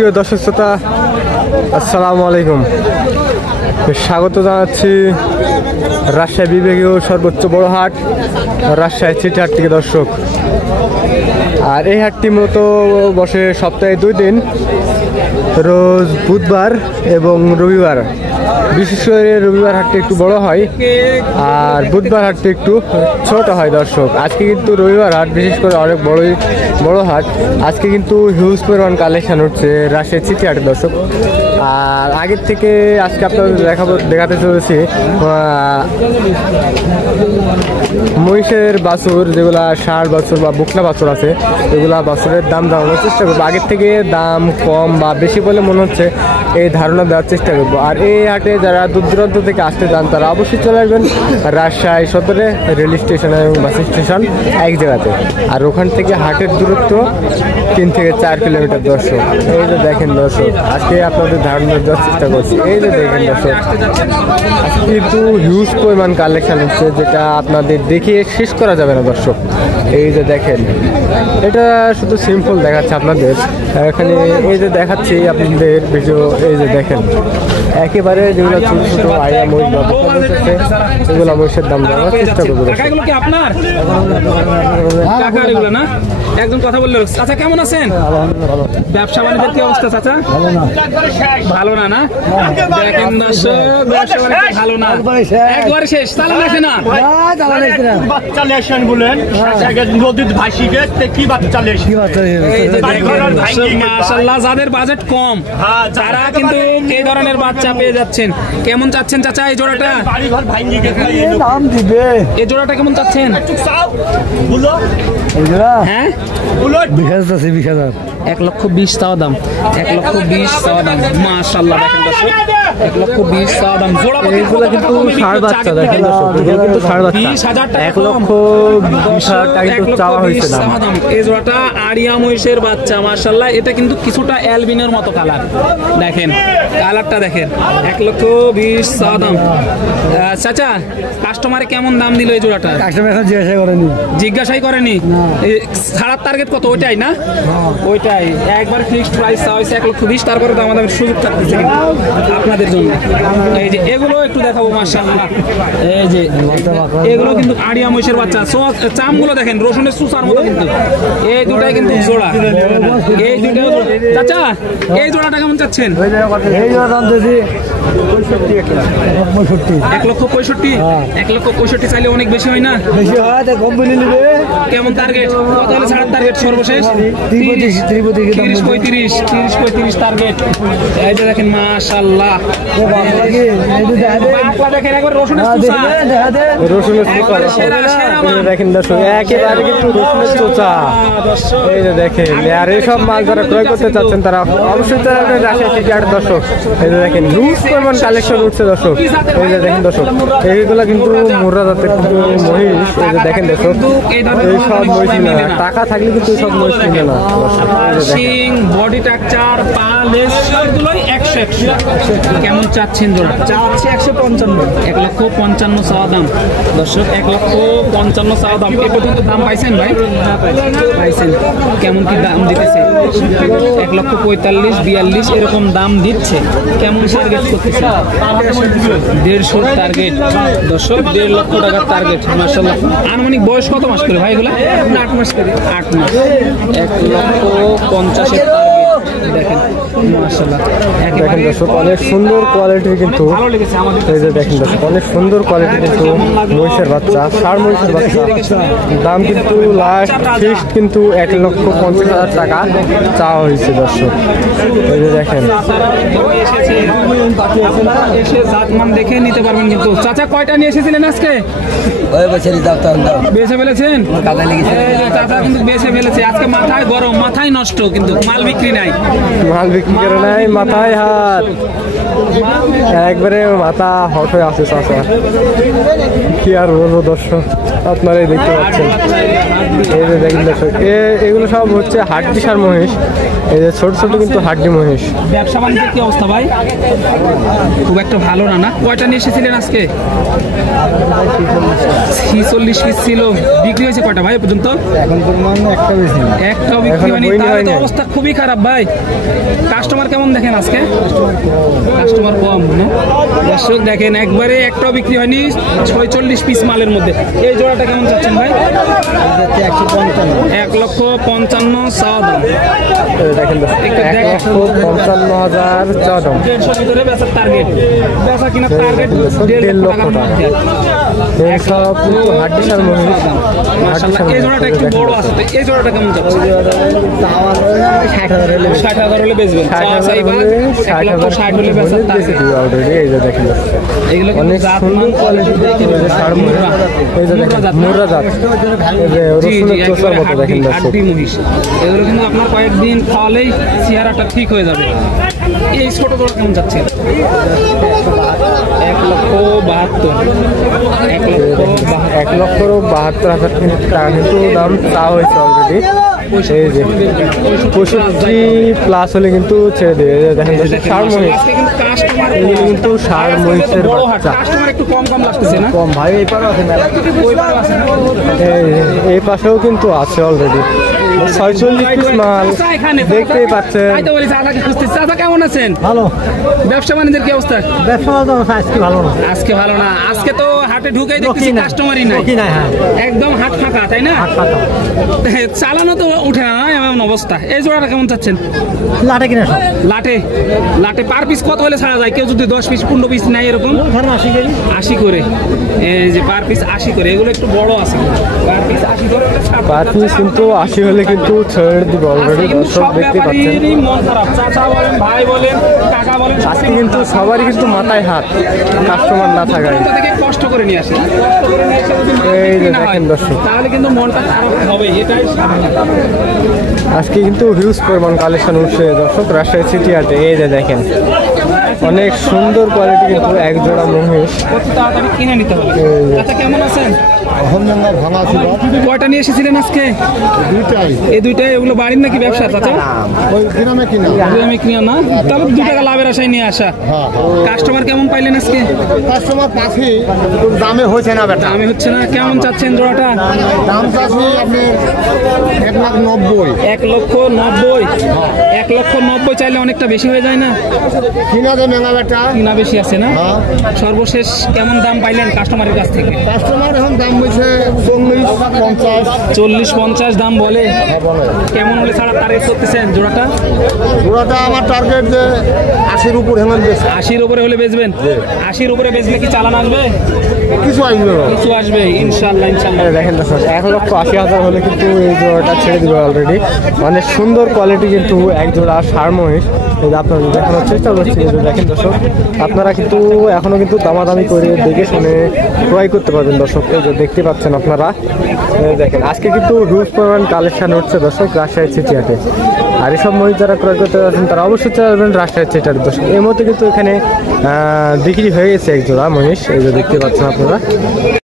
দর্শক শ্রোতা আসসালামু আলাইকুম, স্বাগত জানাচ্ছি রাজশাহী বিভাগীয় সর্বোচ্চ বড় হাট রাজশাহী সিটি হাট থেকে। দর্শক, আর এই হাটটি মূলত বসে সপ্তাহে 2 দিন, রোজ বুধবার এবং রবিবার। বিশেষ করে রবিবার হাটটি একটু বড় হয় আর বুধবার হাটটি একটু ছোট হয়। দর্শক, আজকে কিন্তু রবিবার হাট বিশেষ করে অনেক বড় হাট। আজকে কিন্তু হিউজ পরিমাণ কালেকশন হচ্ছে রাজশাহী সিটি হাটে। দর্শক, আর আগের থেকে আজকে আপনাদের দেখাতে চলেছি মহিষের বাছুর, যেগুলা 60 বছর বা বুকলা বাছুর আছে, এগুলা বাছুরের দাম জানানোর চেষ্টা করবো। আগের থেকে দাম কম বা বেশি বলে মনে হচ্ছে এই ধারণা দেওয়ার চেষ্টা করবো। আর এই হাটে যারা দূর দূরান্ত থেকে আসতে চান তারা অবশ্যই চলে আসবেন রাজশাহী সদরে রেল স্টেশন এবং বাস স্টেশন এক জায়গাতে। আর ওখান থেকে হাটের দূরত্ব 3 থেকে 4 কিলোমিটার। দর্শক, এই যে দেখেন দর্শক, আজকে আপনাদের ধারণা দেওয়ার চেষ্টা করছি। এই যে দেখেন দর্শক, আজকে কিন্তু হিউজ পরিমাণ কালেকশন হচ্ছে, যেটা আপনাদের দেখিয়ে শেষ করা যাবে না। দর্শক, এই যে দেখেন, এটা শুধু সিম্পল দেখাচ্ছে আপনাদের এখানে। এই যে দেখাচ্ছি আপনাদের ভিডিও, এই যে দেখেন একেবারে যেগুলো ছোট ছোট আইয়া মহিষ বা সেগুলো মহিষের দাম দেওয়ার চেষ্টা করবো। একজন কথা বললো, চাচা কেমন আছেন? ব্যবসা বাণিজ্যের কি অবস্থা চাচা? ভালো না? না দেখেন দর্শক, ব্যবসা বাণিজ্য ভালো না, একবারে শেষ। চালান আসে না, বাচ্চা লেশন বলেন নদীর ভাসি গেছে কি বাচ্চা লেশন। মাশাআল্লাহ, যাদের বাজেট কম তারা কিন্তু এই ধরনের বাচ্চা পেয়ে যাচ্ছেন। কেমন চাচ্ছেন চাচা এই জোড়াটা? দাম দিবে এই জোড়াটা কেমন চাচ্ছেন? হ্যাঁ, 20,000 1,20,000 চাওয়া দাম, 1,20,000 চাওয়া দাম। মাশাআল্লাহ, দেখেন দর্শক, 1,20,000 চাওয়া দাম। জোড়া এগুলো কিন্তু ষাঁড় বাচ্চা, দেখেন দর্শক, এগুলো কিন্তু ষাঁড় বাচ্চা। 20,000 টাকা, 1,20,000 টাকা কিন্তু চাওয়া হয়েছে দাম। এই জোড়াটা আরিয়া মহিষের বাচ্চা। মাশাআল্লাহ, এটা কিন্তু কিছুটা অ্যালবিনের মতো কালার। দেখেন কালারটা দেখেন, 1,20,000 চাওয়া দাম। চাচা, কাস্টমারে কেমন দাম দিল এই জোড়াটা? কাস্টমার এখন জিজ্ঞাসাই করেনি। ছাড়ার টার্গেট কত? ওইটাই না? ওইটাই একবার ফিক্সড প্রাইস চাওয়া হয়েছে 1,20,000। তারপরে তো আমাদের সুযোগ থাকতেছে আপনাদের জন্য। এই যে এগুলো একটু দেখাবো। মাশাআল্লাহ, এই যে এগুলো কিন্তু আড়িয়া মহিষের বাচ্চা। চামগুলো দেখেন রসুনের সুসার মতো কিন্তু। এই দুটাই কিন্তু জোড়া, এই দুটাও জোড়া। চাচা, এই জোড়াটা কেমন চাচ্ছেন? এই জোড়া দাম দিয়েছি 65,000। 1,65,000? 1,65,000 চাইলে অনেক বেশি হয় না? বেশি হয় তো কোম্পানি নেবে। কেমন টার্গেট? কত হলে ছাড়ার টার্গেট সর্বশেষ? 30-35 টার্গেট। এই যে দেখেন মাশাআল্লাহ, দেখেন একবার রসুনের চোচা, দেখেন দর্শক, একেবারে কিন্তু রসুনের চোচা। এই যে দেখেন, আর এইসব মাছ যারা ক্রয় করতে চাচ্ছেন তারা অবশ্যই রাজশাহী সিটি হাট। দর্শক, এই যে দেখেন হিউজ পরিমাণ কালেকশন উঠছে। দর্শক, এই যে দেখেন দর্শক, এইগুলো কিন্তু মুর্রা জাতের কিন্তু মহিষ। এই যে দেখেন দর্শক, এই সব মহিষ কিনে না, টাকা থাকলে কিন্তু সব মহিষ কিনে না। সিং, বডি স্ট্রাকচার, পা, লেজ সবগুলোই 100। কেমন চাচ্ছেন জোড়া? চাচ্ছে 155। 1,55,000 চাওয়া দাম। দর্শক, 1,55,000 চাওয়া দাম। এ পর্যন্ত দাম পাইছেন ভাই? পাইছেন। কেমন কি দাম দিতেছে? 1,45,000, 42 এরকম দাম দিচ্ছে। কেমন টার্গেট করতেছে? 150 টার্গেট। দর্শক, 1.5 লক্ষ টাকার টার্গেট। মাশাআল্লাহ, আনুমানিক বয়স কত মাস করে ভাই এগুলা? 8 মাস করে। 8 মাস। 1,50,000 টার্গেট। দেখেন মাশাআল্লাহ, দেখেন দর্শক, অনেক সুন্দর কোয়ালিটির কিন্তু। এই যে দেখেন দর্শক, অনেক সুন্দর কোয়ালিটির কিন্তু মহিষের বাচ্চা, ষাঁড় মহিষের বাচ্চা। দাম কিন্তু লাস্ট ফিক্সড কিন্তু 1,50,000 টাকা চাওয়া হয়েছে। দর্শক, এই যে দেখেন, এসে জাতমান দেখে নিতে পারবেন কিন্তু। চাচা, কয়টা নিয়ে এসেছিলেন আজকে? বেছে ফেলেছেন? চাচা কিন্তু বেছে ফেলেছে আজকে। মাথায় গরম, মাথায় নষ্ট, কিন্তু মাল বিক্রি নাই। মাল বিক্রি করে নাই, মাথায় হাত, একবারে মাথা হট হয়ে আছে চাচা। কি আর বলবো দর্শক, আপনারাই দেখতে পাচ্ছেন। এই যে দেখেন দর্শক, এগুলো সব হচ্ছে হাড্ডি সার মহিষ। এই যে ছোট ছোট কিন্তু হাড্ডি মহিষ। ব্যবসা বাণিজ্যের কি অবস্থা ভাই? খুব একটা ভালো না। কয়টা নিয়ে এসেছিলেন আজকে? 46 পিস ছিল। বিক্রি হয়েছে কয়টা ভাই পর্যন্ত? একটাও বিক্রি হয়নি। তাহলে তো অবস্থা খুবই খারাপ ভাই। কাস্টমার কেমন দেখেন আজকে? কাস্টমার কম না? দর্শক দেখেন, একবারে একটাও বিক্রি হয়নি 46 পিস মালের মধ্যে। এই জোড়াটা কেমন চাচ্ছেন ভাই? 1,55,000 চাওয়া দাম। দেখেন 1,55,000 চাওয়া দাম। 150 ভিতরে বেচার টার্গেট। বেচা কিনা টার্গেট 1.5 লক্ষ টাকা। সব কিন্তু হাড্ডি সার মহিষ। মাশাআল্লাহ, এই জোড়াটা একটু বড় আছে। এই জোড়াটা কেমন যাচ্ছে? 60,000 হলে বেচবেন। 60,000 হলে বেচার টার্গেট অলরেডি। এই যে দেখেন এগুলো অনেক সুন্দর কোয়ালিটির সার মহিষ। এই যে দেখেন মুর্রা জাত। এই যে রসুনের চোষার মতো দেখেন দর্শক। হাড্ডি মহিষ। এগুলো কিন্তু আপনার কয়েকদিন খাওয়ালেই চেহারাটা ঠিক হয়ে যাবে। এই ছোট জোড়া কেমন যাচ্ছে? 1,72,000 টাকা কিন্তু দাম চা হয়েছে অলরেডি। এই যে 65 প্লাস হলে কিন্তু ছেড়ে দেবে। দেখেন সার মহিষ, এগুলো কিন্তু সার মহিষের বাচ্চা। একটু কম লাগতেছে না? কম ভাই, এই পাশে আছে মেলা। এই পাশেও কিন্তু আছে অলরেডি 46 পিস মাল দেখতেই পাচ্ছেন। কেমন আছেন? ভালো। ব্যবসা বাণিজ্যের কি অবস্থা? ব্যবসা আজকে ভালো না। আজকে ভালো না। আজকে তো হাটে ঢুকেই দেখতেছি কাস্টমারই নাই। একদম হাট ফাঁকা, তাই না? চালানো তো উঠে না এমন অবস্থা। এই জোড়াটা কেমন চাচ্ছেন? লাটে কিনা সব লাটে পার পিস কত হলে ছাড়া যায়? কেউ যদি 10 পিস 15 পিস নাই এরকম 80 করে। এই যে পার পিস 80 করে। এগুলো একটু বড় আছে। পার পিস 80 করে। পার পিস কিন্তু 80 হলে কিন্তু ছেড়ে দিব অলরেডি। দর্শক দেখতে পাচ্ছেন মন খারাপ। চাচা বলেন, ভাই বলেন, কাকা বলেন, আজকে কিন্তু সবারই কিন্তু মাথায় হাত কাস্টমার না থাকায়। কষ্ট করে নিয়ে আসে। এই যে দেখেন দর্শক, তাহলে কিন্তু মনটা খারাপ হবে, এটাই স্বাভাবিক। আজকে কিন্তু হিউজ পরিমাণ কালেকশন উঠছে দর্শক রাজশাহী সিটি হাটে। এই যে দেখেন অনেক সুন্দর কোয়ালিটি কিন্তু এক জোড়া মহিষ। কত তাড়াতাড়ি কিনে নিতে হবে। চাচা কেমন আছেন? ভালো আছি। কয়টা নিয়ে এসেছিলেন আজকে? এই দুইটাই। এগুলো বাড়ির নাকি ব্যবসা চাচা? গ্রামে কিনা না? তাহলে 2 টাকা লাভের আশায় নিয়ে আসা। কাস্টমার কেমন পাইলেন আজকে? কাস্টমার পাচ্ছি, দামে হচ্ছে না বেটা। দামে হচ্ছে না। কেমন চাচ্ছেন জোড়াটা? দাম চাচ্ছি আপনি 1,90,000। 1,90,000। 1,90,000 চাইলে অনেকটা বেশি হয়ে যায় না? কিনা তো মেঙা বেটা, কিনা বেশি আছে না? সর্বশেষ কেমন দাম পাইলেন কাস্টমারের কাছ থেকে? কাস্টমার এখন দাম বলছে 40-50। 40-50 দাম বলে। কেমন হলে ছাড়া টার্গেট করতেছেন জোড়াটা? জোড়াটা আমার টার্গেট যে 80-র উপর হেমন বেশি। 80-র উপরে হলে বেচবেন? 80-র উপরে বেচলে কি চালান আসবে? কিছু আসবে না। কিছু আসবে ইনশাআল্লাহ। দেখেন দর্শক 1,80,000 হলে কিন্তু এই জোড়াটা ছেড়ে দিবে অলরেডি। অনেক সুন্দর কোয়ালিটি কিন্তু এক জোড়া সার মহিষ। আপনারা দেখানোর চেষ্টা করছি। দেখেন দর্শক, আপনারা কিন্তু এখনো কিন্তু দামাদামি করে দেখে শুনে ক্রয় করতে পারবেন দর্শক। এই যে দেখতে পাচ্ছেন আপনারা, দেখেন আজকে কিন্তু হিউজ পরিমাণ কালেকশন হচ্ছে দর্শক রাজশাহী সিটি হাটে। আর এসব মহিষ যারা ক্রয় করতে যাচ্ছেন তারা অবশ্যই চাইবেন রাজশাহী সিটি হাটে দর্শক। এই মুহূর্তে কিন্তু এখানে বিক্রি হয়ে গেছে এক জোড়া মহিষ। এই যে দেখতে পাচ্ছেন আপনারা।